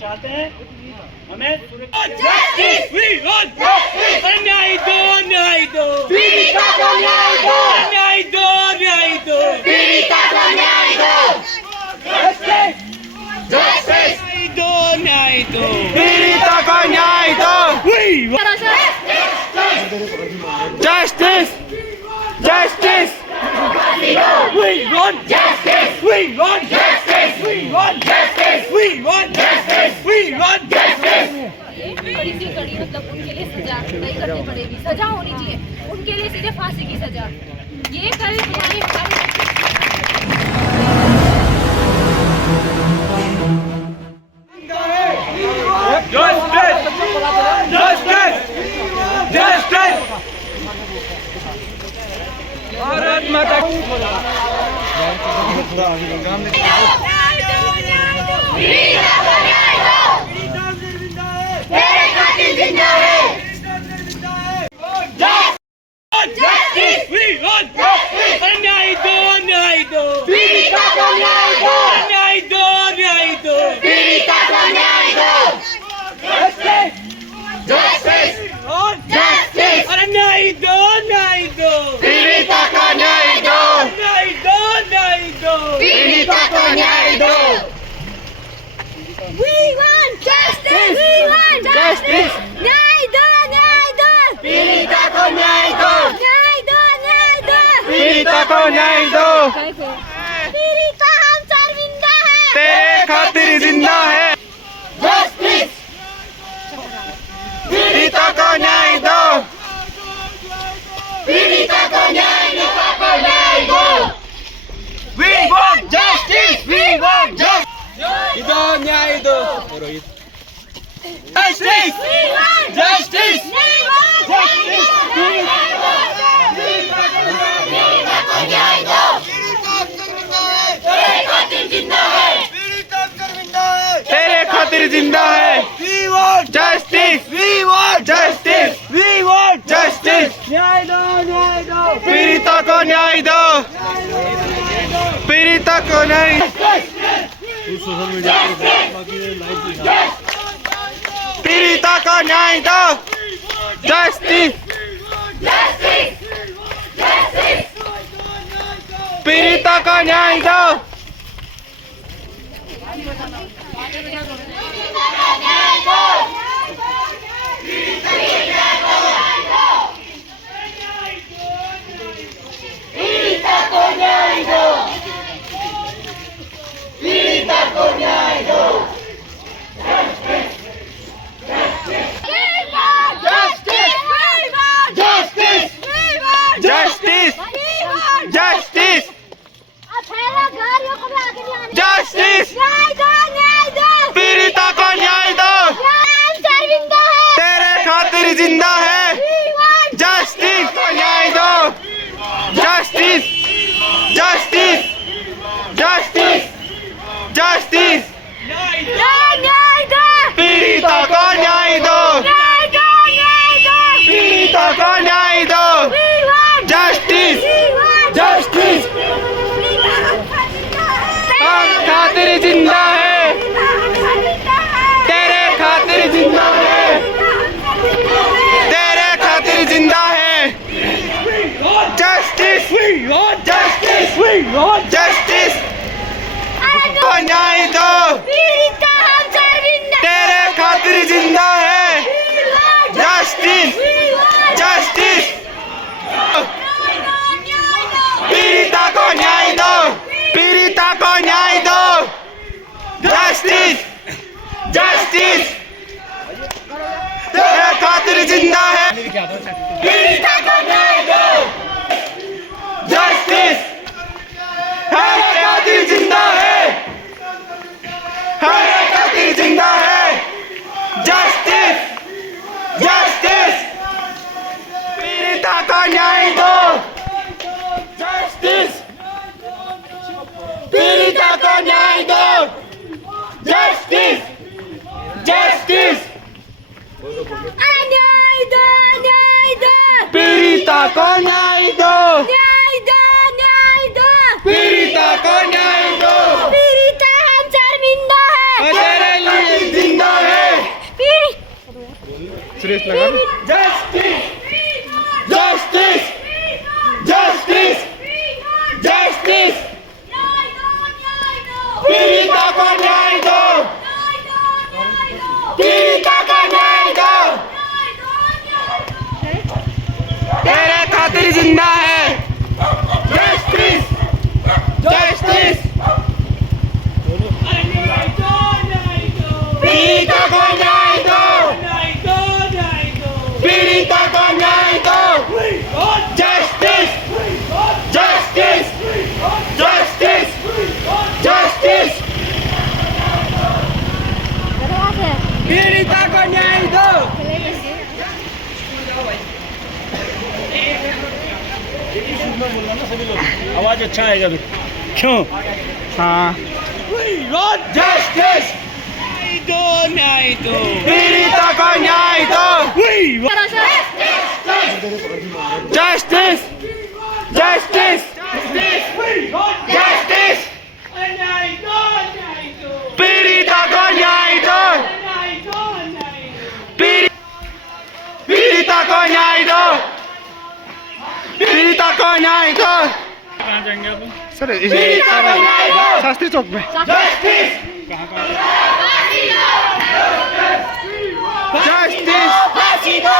चाहते हैं हमें जस्टिस वी वांट जस्टिस न्याय दो न्याय दो पीड़िता को न्याय दो न्याय दो न्याय दो पीड़िता को न्याय दो जस्टिस जस्टिस दो न्याय दो पीड़िता को न्याय दो justice justice We want justice. We want justice. We want justice. We want justice. We want justice. बड़ी सी कड़ी मतलब उनके लिए सजा नहीं करनी पड़ेगी, सजा होनी चाहिए उनके लिए, सीधे फांसी की सजा। ये कल हमारे Justice. Justice. Justice. भारत माता न्याय दो न्याय दो पीड़िता को न्याय दो न्याय दो न्याय दो पीड़िता को न्याय दो जस्टिस जस्टिस जस्टिस अरे न्याय दो न्याय दो पीड़िता को न्याय दो न्याय दो न्याय दो पीड़िता को न्याय दो We want justice. We want justice. न्याय दो न्याय दो पीड़िता को न्याय दो न्याय दो न्याय दो पीड़िता को न्याय दो पीड़िता हम शर्मिंदा है, तेरे खातिर जिंदा है जस्टिस पीड़िता को न्याय दो पीड़िता को न्याय दो We want justice We want justice दो न्याय दो Justice Justice Justice न्याय दो तेरे खातिर जिंदा है तेरे खातिर जिंदा है We want justice We want justice We want justice न्याय दो पीड़िता को न्याय दो पीड़िता को न्याय पीड़िता को न्याय दो जस्टिस पीड़िता को न्याय दो Justice! Justice! Justice! पीड़िता को न्याय दो तेरे खातिर जिंदा है जस्टिस को न्याय दो जस्टिस जस्टिस जस्टिस जस्टिस पीड़िता को न्याय दो पीड़िता को न्याय दो जस्टिस जस्टिस हम खातिर जिंदा है तेरे खातिर जिंदा है तेरे खातिर जिंदा है जस्टिस जस्टिस जस्टिस को न्याय दो तेरे खातिर जिंदा है जस्टिस जस्टिस पीड़िता को न्याय दो पीड़िता को न्याय दो जस्टिस जस्टिस तेरे खातिर जिंदा है पीड़िता को न्याय दो जस्टिस तेरे खातिर जिंदा है तेरे खातिर जिंदा है जस्टिस जस्टिस पीड़िता को न्याय दो जस्टिस पीड़िता को न्याय दो जस्टिस जस्टिस न्याय दो पीड़िता को न्याय दो न्याय दो पीड़िता को न्याय दो पीड़िता हम शर्मिंदा है तेरे लिए जिंदा रेस लगा दे। जस्टिस जस्टिस जस्टिस जस्टिस पीड़िता को न्याय दो पीड़िता को न्याय दो तेरे खातिर जिंदा है जस्टिस जस्टिस पीड़िता को न्याय दो पीड़िता को न्याय दो जस्टिस जस्टिस जस्टिस जस्टिस पीड़िता को न्याय दो आवाज अच्छा आएगा फिर क्यों? हाँ जस्टिस न्याय दो पीड़िता को न्याय दो जस्टिस जस्टिस जस्टिस पीड़िता को न्याय दो पीड़िता को न्याय दो पीड़िता को न्याय दो कहाँ जाएंगे आप? सर पीड़िता को न्याय दो शास्त्री चौक में। जस्टिस जस्टिस फांसी दो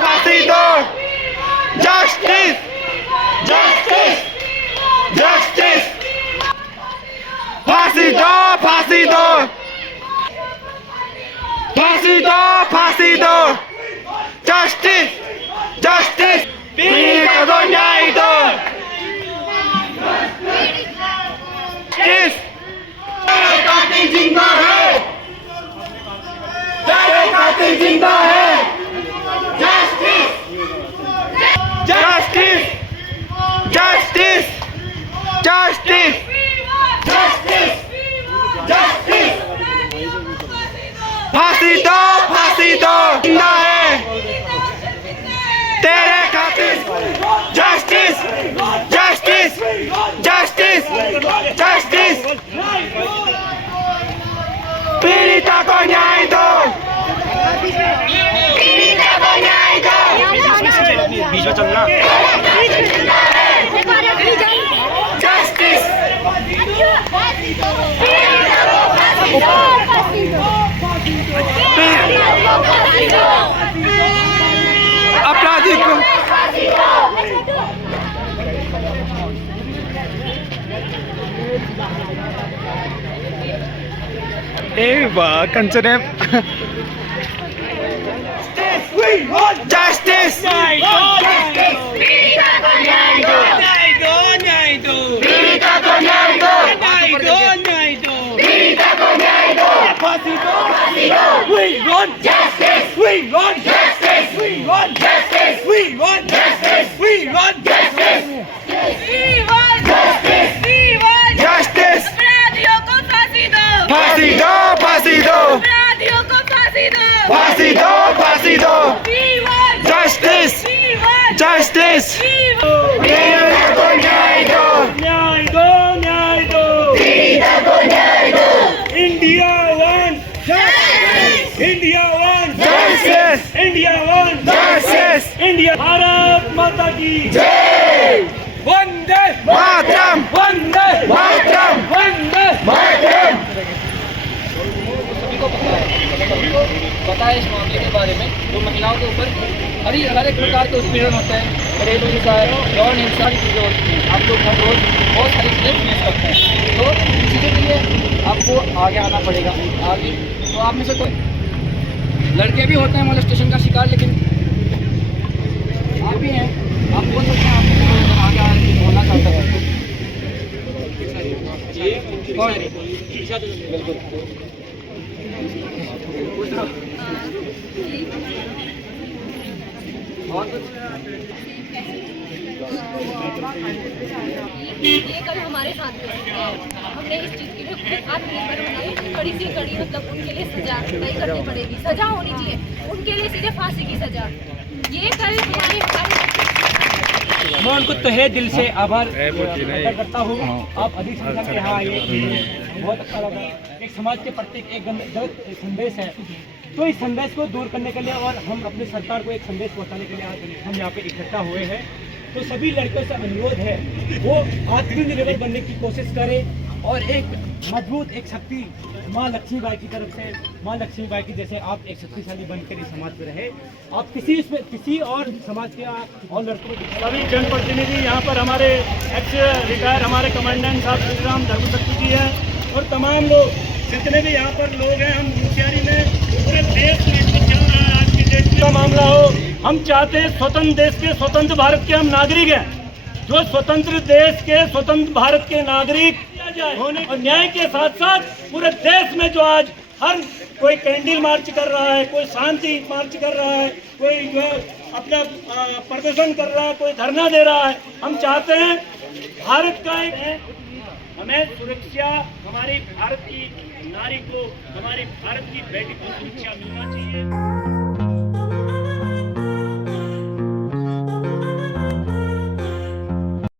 फांसी दो जस्टिस जस्टिस जस्टिस फांसी दो फांसी दो फांसी दो फांसी दो जस्टिस जस्टिस पीड़िता को न्याय दो जस्टिस तेरे खातिर जिंदा है तेरे खातिर जिंदा है justice justice justice justice justice justice फांसी दो जिंदा है तेरे खातिर जस्टिस जस्टिस जस्टिस जस्टिस पीड़िता को न्याय दो पीड़िता को न्याय दो बीच में चलना जस्टिस अपराधी को वाह कंचन है। जस्टिस पीड़िता को न्याय दो पीड़िता को न्याय दो पीड़िता को न्याय दो फांसी दो We want justice we want justice we want justice we want justice we want justice justice अपराधियों को फांसी दो फांसी दो फांसी दो अपराधियों को फांसी दो फांसी दो फांसी दो We want जस्टिस जस्टिस पीड़िता को न्याय दो पीड़िता को न्याय दो India one India one justice India one justice India Bharat माता की जय वंदे मातरम वंदे मातरम वंदे मातरम पता है इस मामले के बारे में जो महिलाओं के ऊपर हर एक प्रकार के उत्पीड़न होते हैं, घरेलू हिंसा यौन हिंसा की चीज़ें होती हैं। आप लोग हर रोज बहुत सारी चीज़ें फेस करते हैं, तो इन चीज़ों के लिए आपको आगे आना पड़ेगा। आगे तो आप में से कोई लड़के भी होते हैं मोलेस्टेशन का शिकार, लेकिन आप भी हैं, आप बोल सकते हैं, आप आगे आगे बोलना चाहते हैं। बिल्कुल ये कल हमारे साथ भी हुआ। हमने इस चीज़ के लिए खुद आत्मनिर्भर बनाई, कड़ी से कड़ी मतलब उनके लिए सजा तय करनी पड़ेगी, सजा होनी चाहिए उनके लिए, सीधे फांसी की सजा। ये कल हमारे मैं उनको तहे दिल से आभार प्रकट करता हूँ। आप अधिक संख्या में यहाँ आए, बहुत अच्छा लगा। एक समाज के प्रति एक गलत संदेश है, तो इस संदेश को दूर करने के लिए और हम अपनी सरकार को एक संदेश पहुँचाने के लिए आज हम यहाँ पे इकट्ठा हुए हैं। तो सभी लड़कियों से अनुरोध है वो आत्मनिर्भर बनने की कोशिश करें और एक मजबूत एक शक्ति माँ लक्ष्मीबाई की तरफ से, माँ लक्ष्मीबाई की जैसे आप एक शक्तिशाली बनकर इस समाज में रहे। आप किसी और समाज के और लड़कों को सभी जनप्रतिनिधि यहाँ पर हमारे एक्स रिटायर हमारे कमांडेंट साहब श्री राम धर्मशक्ति जी हैं और तमाम लोग जितने भी यहाँ पर लोग हैं, हम मुखियारी में पूरे देश में चल रहा है आज की डेट का मामला हो। हम चाहते हैं स्वतंत्र देश के, स्वतंत्र भारत के हम नागरिक हैं, जो स्वतंत्र देश के, स्वतंत्र भारत के नागरिक होने और न्याय के साथ साथ पूरे देश में जो आज हर कोई कैंडल मार्च कर रहा है, कोई शांति मार्च कर रहा है, कोई जो अपना प्रदर्शन कर रहा है, कोई धरना दे रहा है। हम चाहते हैं भारत का एक हमें सुरक्षा, हमारी भारत की नारी को, हमारी भारत की बेटी को सुरक्षा मिलना चाहिए।